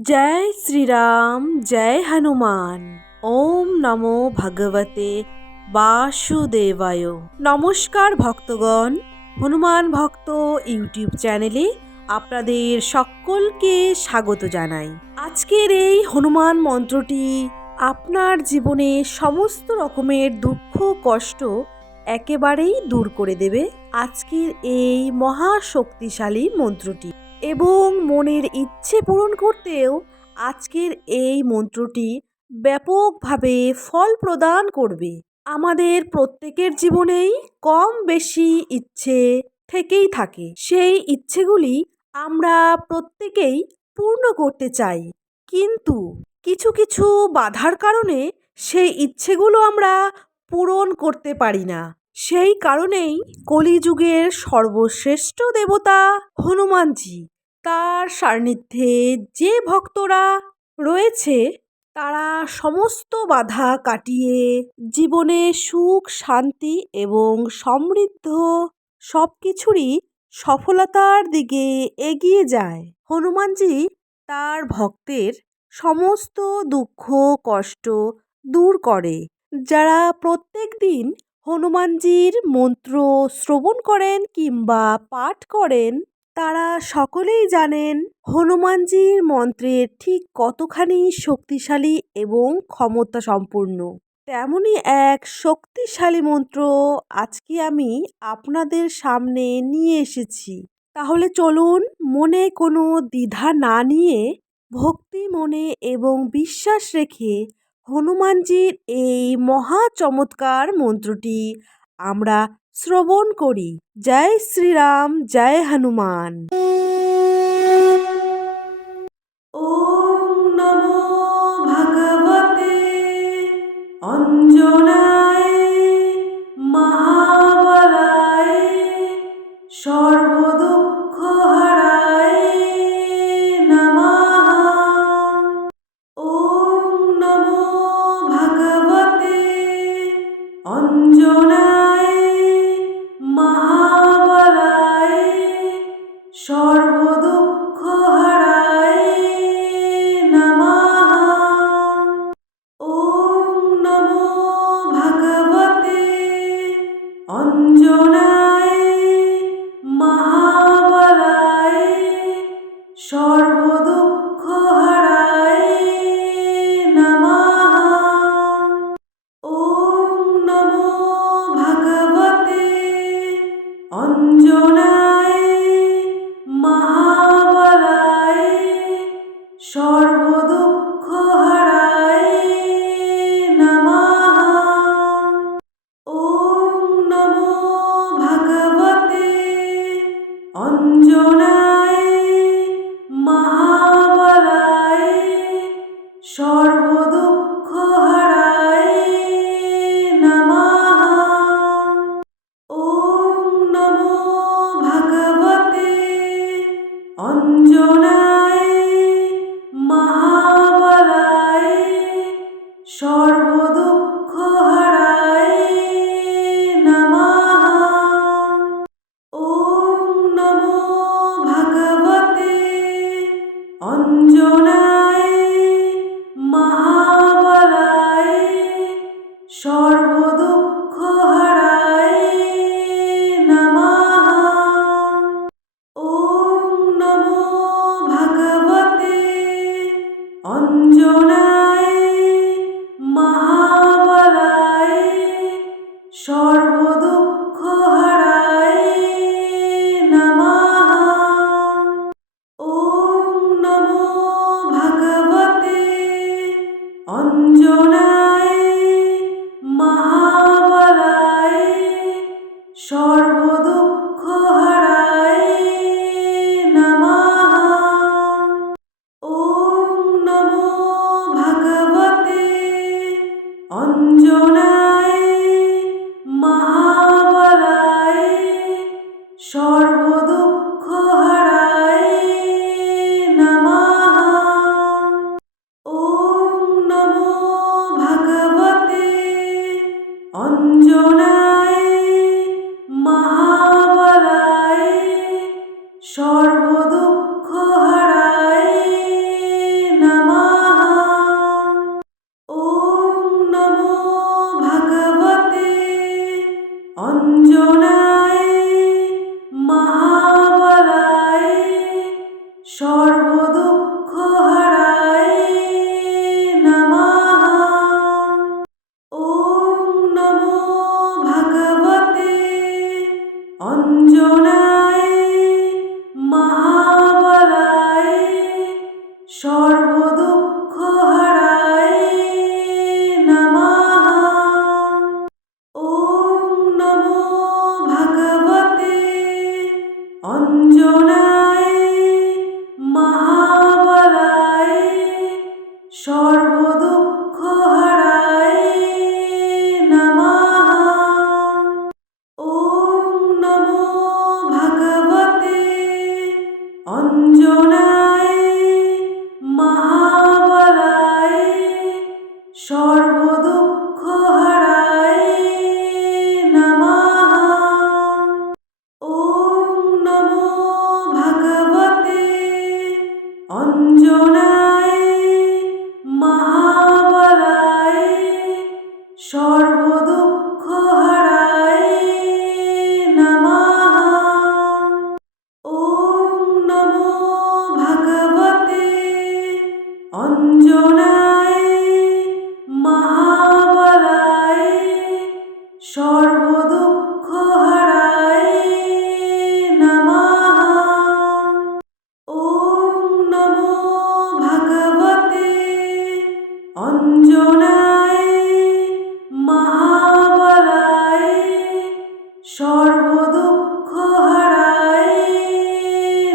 জয় শ্রীরাম, জয় হনুমান। ওম নমো ভগবতে বাসুদেবায়। নমস্কার ভক্তগণ, হনুমান ভক্ত ইউটিউব চ্যানেলে আপনাদের সকলকে স্বাগত জানাই। আজকের এই হনুমান মন্ত্রটি আপনার জীবনে সমস্ত রকমের দুঃখ কষ্ট একেবারেই দূর করে দেবে। আজকের এই মহা শক্তিশালী মন্ত্রটি এবং মনের ইচ্ছে পূরণ করতেও আজকের এই মন্ত্রটি ব্যাপকভাবে ফল প্রদান করবে। আমাদের প্রত্যেকের জীবনেই কম বেশি ইচ্ছে থেকেই থাকে। সেই ইচ্ছেগুলি আমরা প্রত্যেকেই পূর্ণ করতে চাই, কিন্তু কিছু কিছু বাধার কারণে সেই ইচ্ছেগুলো আমরা পূরণ করতে পারি না। সেই কারণেই কলিযুগের সর্বশ্রেষ্ঠ দেবতা হনুমানজি, তার সান্নিধ্যে যে ভক্তরা রয়েছে তারা সমস্ত বাধা কাটিয়ে জীবনে সুখ শান্তি এবং সমৃদ্ধ সব কিছুরই সফলতার দিকে এগিয়ে যায়। হনুমানজি তার ভক্তের সমস্ত দুঃখ কষ্ট দূর করে। যারা প্রত্যেক দিন হনুমানজির মন্ত্র শ্রবণ করেন কিংবা পাঠ করেন তারা সকলেই জানেন হনুমানজির মন্ত্রের ঠিক কতখানি শক্তিশালী এবং ক্ষমতা সম্পূর্ণ। তেমনই এক শক্তিশালী মন্ত্র আজকে আমি আপনাদের সামনে নিয়ে এসেছি। তাহলে চলুন, মনে কোনো দ্বিধা না নিয়ে ভক্তি মনে এবং বিশ্বাস রেখে হনুমানজির এই মহা চমৎকার মন্ত্রটি আমরা শ্রবণ করি। জয় শ্রীরাম, জয় হনুমান। ওম নমো ভগবতে অঞ্জনায় মহাবলায় সর্বদুঃখ হরায় নমঃ। ওম নমো ভগবতে অঞ্জনায় মহাবলায় সর্বদুঃখ হরায় নমঃ। ওম নমো ভগবতে অঞ্জনায় মহাবলায় সর্বদুঃখ হরায় নমঃ। ওম নমো ভগবতে অঞ্জনায় মহাবলায় সর্বদুঃখ হরায় নমঃ। ওম নমো ভগবতে অঞ্জনায় মহাবলায় সর্বদুঃখ হরায় নমঃ। ওম নমো ভগবতে অঞ্জনায় মহাবলায় সর্বদুঃখ হরায় নমঃ। ওম নমো ভগবতে অঞ্জনায় মহাবলায় সর্বদুঃখ হরায় নমঃ। ওম নমো ভগবতে অঞ্জনায় মহাবলায় সর্বদুঃখ হরায় নমঃ। ওম নমো ভগবতে অঞ্জনায় মহাবলায় সর্বদুঃখ হরায় নমঃ। ওম নমো সর্বদুঃখহারায় নমঃ। ওম নমো ভগবতে অঞ্জনায় মহাবলায় সর্বদুঃখহারায় নমঃ। ওম নমো ভগবতে অঞ্জনায় মহাবলায় সর্বদুঃখহারায় নমঃ। ওম নমো ভগবতে অঞ্জনায় মহাবলায় সর্বদুঃখহারায় নমঃ। ওম নমো ভগবতে অঞ্জনায় মহাবলায় সর্বদুঃখহারায় নমঃ। ওম নমো ভগবতে অঞ্জনায় মহাবলায় সর্বদুঃখহারায়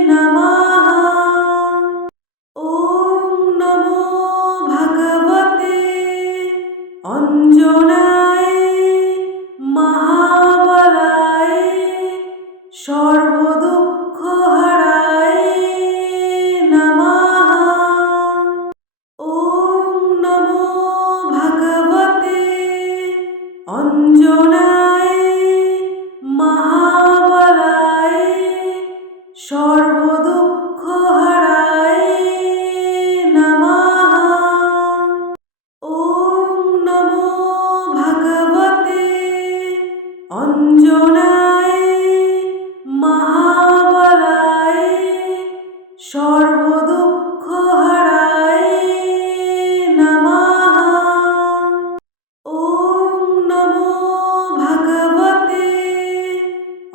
নমঃ। ওম নমো ভগবতে অঞ্জনায় মহাবলায় সর্বদুঃখহারায় নমঃ। ওম নমো ভগবতে অঞ্জনায় মহাবলায় সর্বদুঃখহারায় নমঃ। ওম নমো ভগবতে অঞ্জনায় মহাবলায় সর্বদুঃখহারায় নমঃ। ওম নমো ভগবতে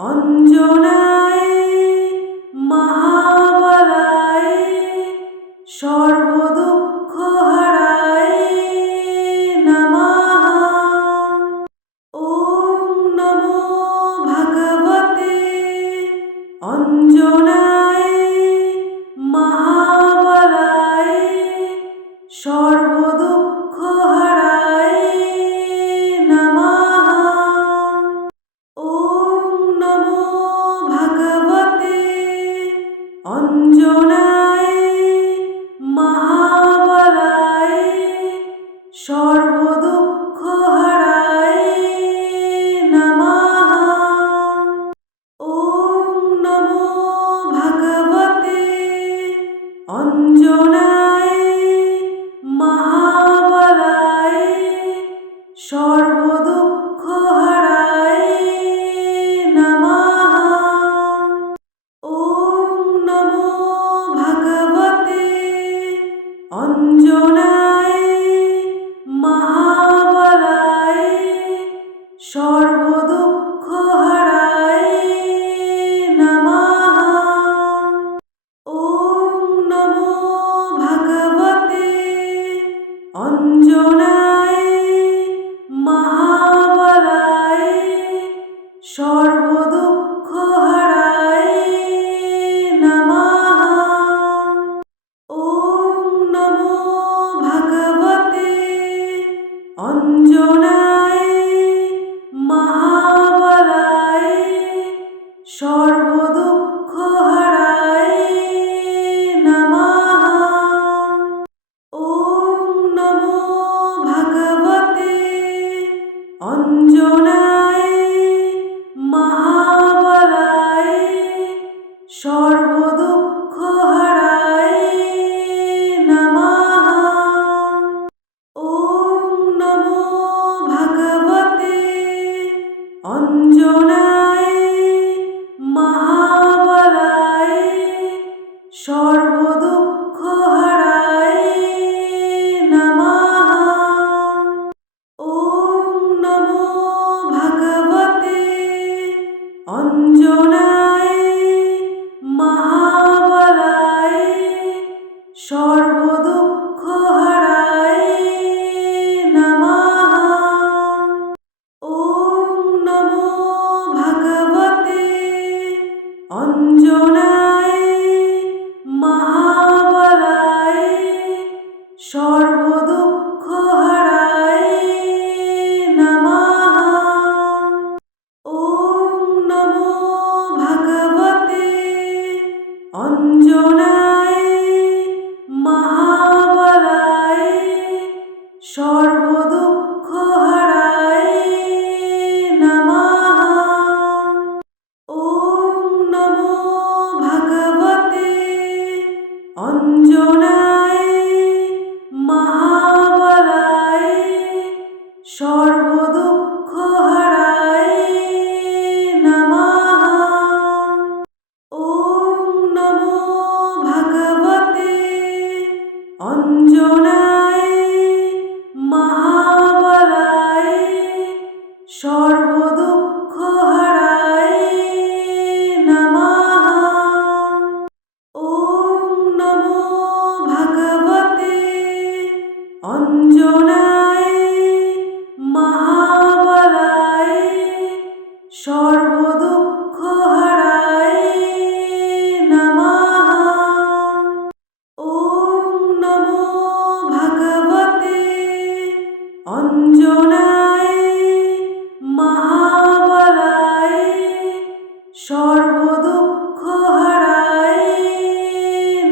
অঞ্জনায় মহাবলায় সর্বদুঃখহারায় নমঃ। ওম নমো ভগবতে অঞ্জনায় মহাবলায় সর্বদুঃখহারায় নমঃ। ওম নমো ভগবতে অঞ্জনায় মহাবলায় সর্বদুঃখহারায় নমঃ। ওম নমো ভগবতে অঞ্জনায় মহাবলায় সর্বদুঃখহারায় নমঃ। ওম নমো ভগবতে অঞ্জনায় মহাবলায় সর্বদুঃখহারায় নমঃ। ওম নমো ভগবতে অঞ্জনায় মহাবলায় সর্বদুঃখহারায় নমঃ। ওম নমো ভগবতে অঞ্জনায় মহাবলায় সর্বদুঃখহারায় নমঃ। ওম নমো ভগবতে অঞ্জনায় মহাবলায় সর্বদুঃখহারায় নমঃ। ওম নমো সর্বদুঃখহারায় নমঃ। ওম নমো ভগবতে অঞ্জনায় মহাবলায় সর্বদুঃখহারায় নমঃ। ওম নমো ভগবতে অঞ্জনায় মহাবলায় সর্বদুঃখহারায় নমঃ। ওম নমো ভগবতে অঞ্জনায় মহাবলায় সর্বদুঃখহারায় নমঃ। ওম নমো ভগবতে অঞ্জনায় মহাবলায় সর্বদুঃখহারায় নমঃ। ওম নমো ভগবতে অঞ্জনায় মহাবলায় সর্বদুঃখহারায় নমঃ। ওম নমো ভগবতে অঞ্জনায় মহাবলায় সর্বদুঃখহারায়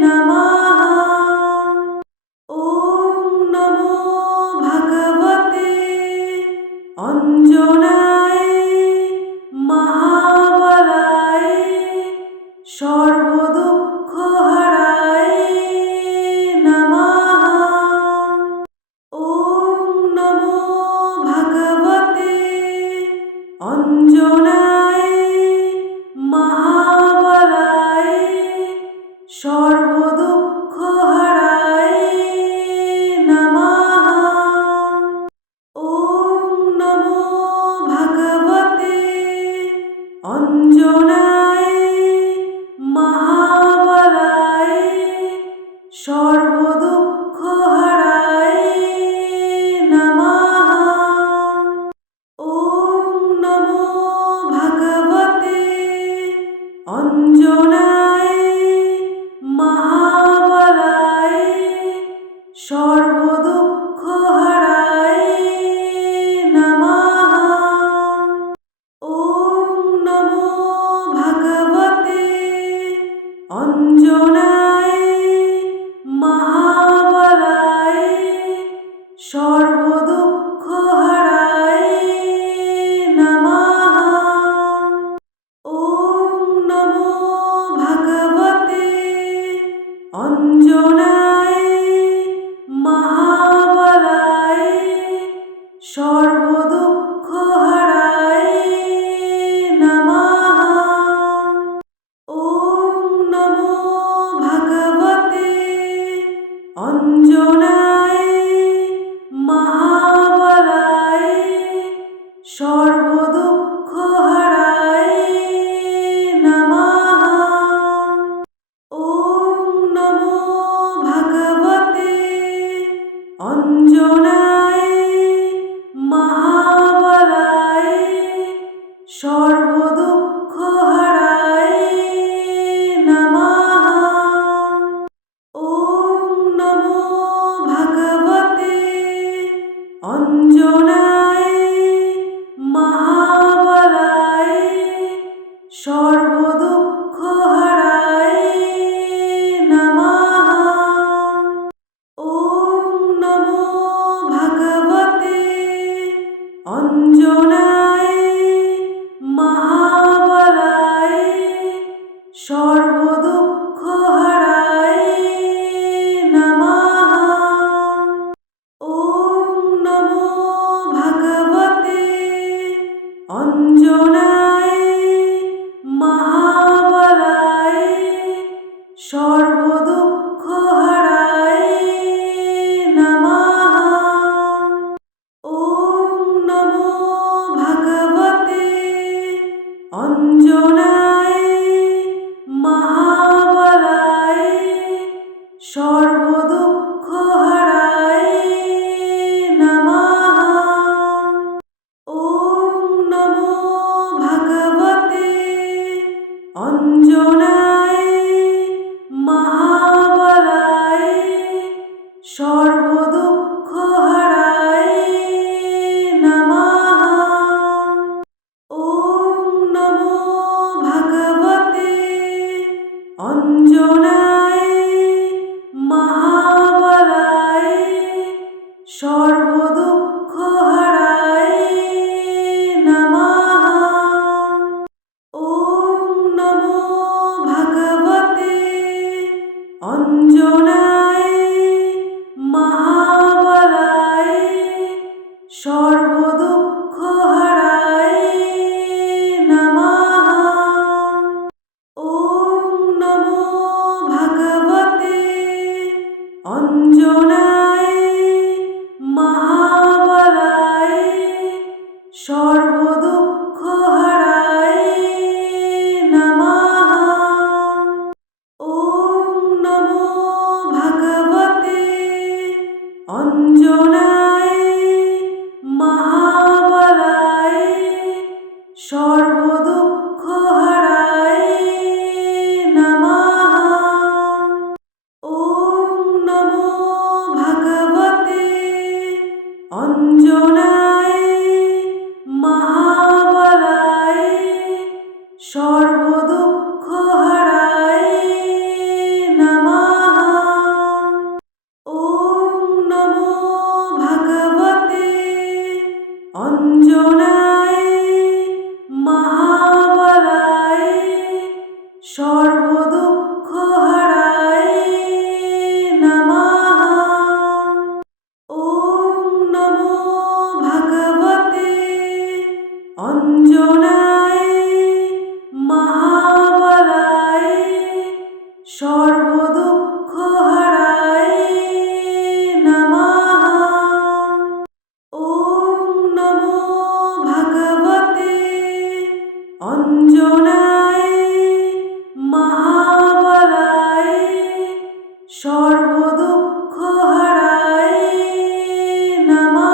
নমঃ। ওম নমো ভগবতে অঞ্জনায় মহাবলায় সর্বদুঃখহারায় নমঃ। ওম নমো ভগবতে অঞ্জনায় মহাবলায় সর্বদুঃখহারায় নমঃ। ওম নমো ভগবতে অঞ্জনায় মহাবলায় সর্বদুঃখহারায় নমঃ। ওম নমো ভগবতে অঞ্জনায় মহাবলায় সর্বদুঃখহারায় নমঃ। ওম নমো ভগবতে অঞ্জনায় মহাবলায় সর্বদুঃখহারায় নমঃ। ওম নমো ভগবতে অঞ্জনায় মহাবলায় সর্বদুঃখহারায় নমঃ। ওম নমো ভগবতে অঞ্জনায় মহাবলায় সর্বদুঃখহারায় নমঃ। ওম নমো ভগবতে অঞ্জনায় মহাবলায় সর্বদুঃখহারায় নমঃ। ওম নমো ভগবতে সর্বদুঃখহারায় নমঃ। ওম নমো ভগবতে অঞ্জনায় মহাবলায় সর্বদুঃখহারায় নমঃ। ওম নমো ভগবতে অঞ্জনায় মহাবলায় সর্বদুঃখহারায় নমঃ। ওম নমো ভগবতে অঞ্জনায় মহাবলায় সর্বদুঃখহারায় নমঃ। ওম নমো ভগবতে অঞ্জনায় মহাবলায় সর্বদুঃখহারায় নমঃ। ওম নমো ভগবতে অঞ্জনায় মহাবলায় সর্বদুঃখহারায় নমঃ। ওম নমো ভগবতে অঞ্জনায় মহাবলায় সর্বদুঃখহারায় নমঃ। ওম নমো ভগবতে অঞ্জনায় মহাবলায় সর্বদুঃখহারায় নমঃ। ওম নমো ভগবতে অঞ্জনায় মহাবলায় সর্বদুঃখহারায় নমঃ।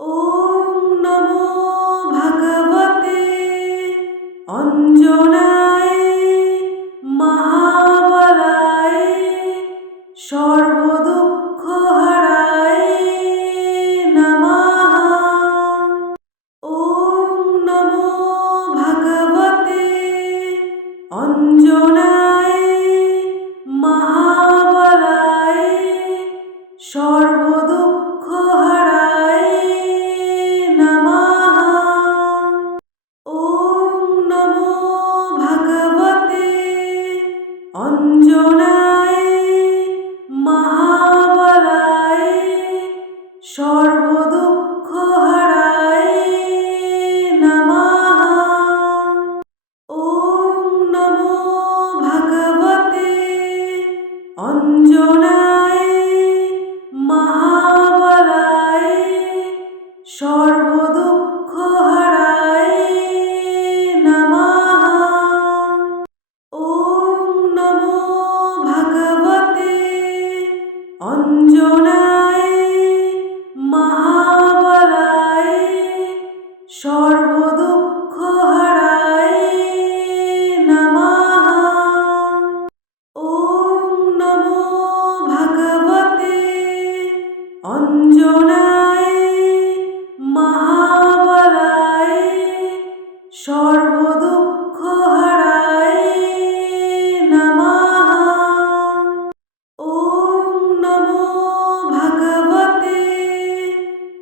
ওম নমো ভগবতে অঞ্জনায় মহাবলায় সর্বদুঃখহারায় নমঃ। ওম নমো ভগবতে অঞ্জনায় মহাবলায় সর্বদুঃখহারায় নমঃ। ওম নমো ভগবতে অঞ্জনায় মহাবলায় সর্বদুঃখহারায় নমঃ। ওম নমো ভগবতে অঞ্জনায় মহাবলায় সর্বদুঃখহারায় নমঃ। ওম নমো ভগবতে অঞ্জনায় মহাবলায় সর্বদুঃখহারায় নমঃ। ওম নমো ভগবতে অঞ্জনায় মহাবলায় সর্বদুঃখহারায় নমঃ। ওম নমো ভগবতে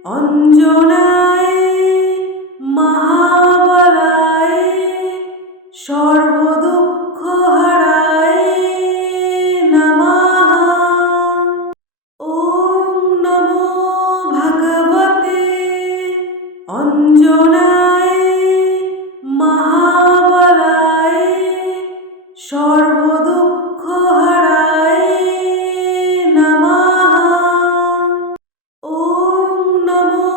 অঞ্জনায় মহাবলায় সর্বদুঃখহারায় নমঃ। ওম নমো ভগবতে অঞ্জনায় মহাবলায় সর্বদুঃখহারায় নমঃ। ওম নমো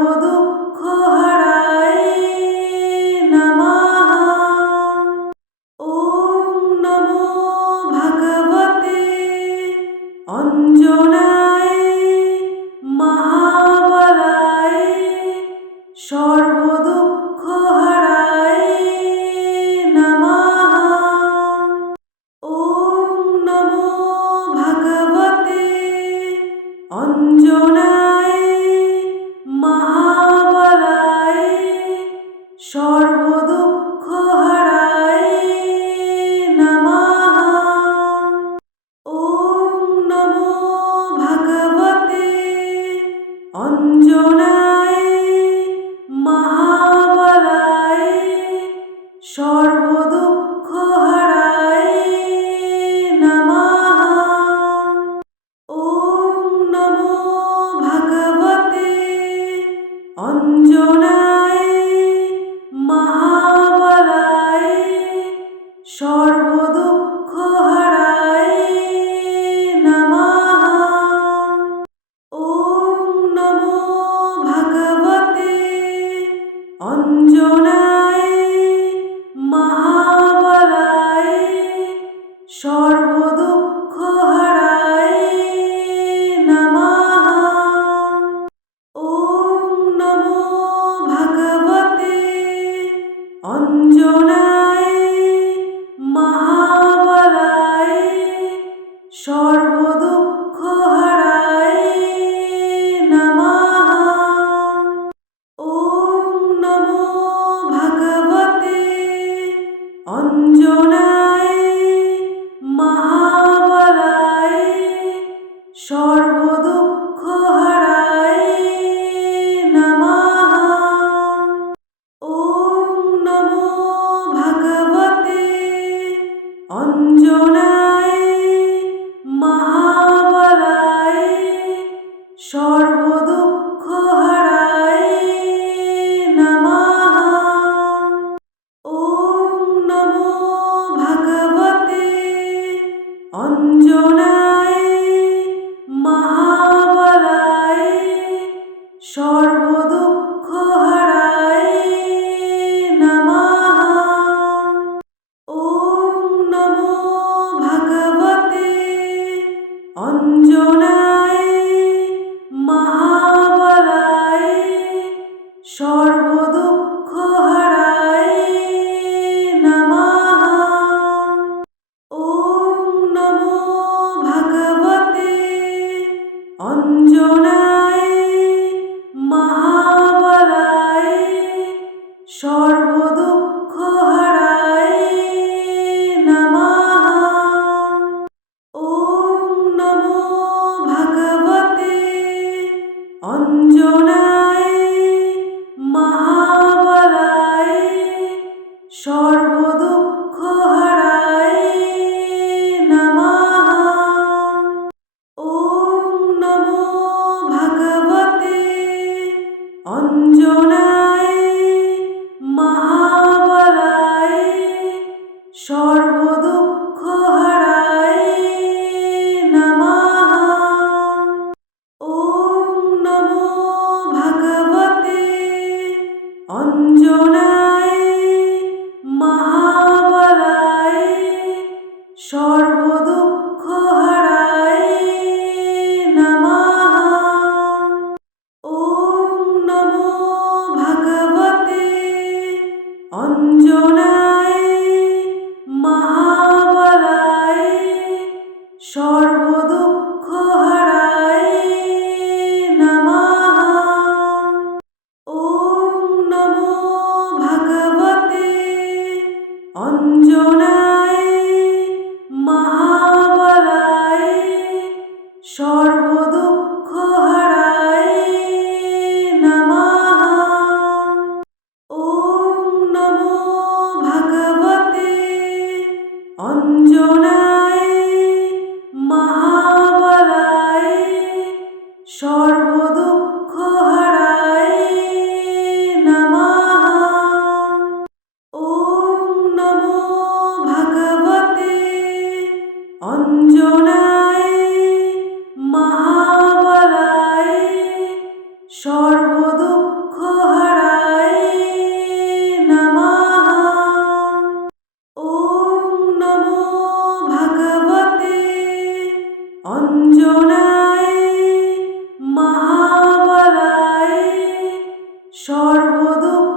সর্বদুঃখহারায় নমঃ। ওম নমো ভগবতে অঞ্জনায় মহাবলায় সর্বদুঃখহারায় নমঃ। ওম নমো ভগবতে অঞ্জনায় মহাবলায় সর্বদুঃখহারায় নমঃ। ওম নমো ভগবতে অঞ্জনায় মহাবলায় সর্বদুঃখহারায় নমঃ। ওম নমো ভগবতে অঞ্জনায় মহাবলায় সর্বদুঃখহারায় নমঃ। ওম নমো ভগবতে অঞ্জনায় মহাবলায় সর্বদুঃখহারায় নমঃ। ওম নমো ভগবতে অঞ্জনায় মহাবলায় সর্বদুঃখহারায় নমঃ। ওম নমো ভগবতে অঞ্জনায় মহাবলায় সর্বদুঃখহারায় নমঃ। ওম নমো ভগবতে অঞ্জনায় মহাবলায় সর্বদুঃখহারায় নমঃ। ওম নমো ভগবতে অঞ্জনায় মহাবলায় সর্বদুঃখহারায় নমঃ। ওম নমো ভগবতে অঞ্জনায় মহাবলায় সর্বদুঃখহারায় নমঃ। ওম নমো ভগবতে অঞ্জনায় মহাবলায় সর্বদুঃখহারায় নমঃ। ওম নমো ভগবতে অঞ্জনায় মহাবলায় সর্বদুঃখহারায় নমঃ। ওম নমো ভগবতে অঞ্জনায় মহাবলায় সর্বদুঃখহারায় নমঃ। ওম নমো ভগবতে অঞ্জনায় মহাবলায় সর্বদুঃখহারায় নমঃ। ওম নমো সর্বদুঃখহারায়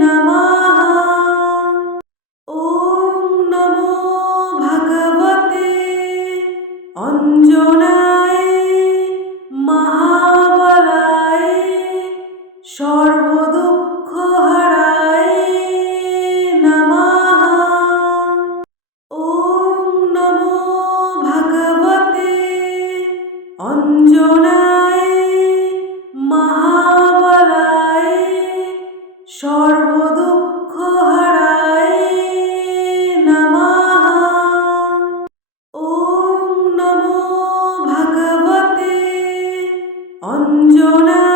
নমঃ। ওম নমো ভগবতে অঞ্জনায় মহাবলায় সর্বদুঃখহারায় নমঃ। ওম নমো ভগবতে অঞ্জনায় মহাবলায় সর্বদুঃখহারায় নমঃ। ওম নমো ভগবতে অঞ্জনায়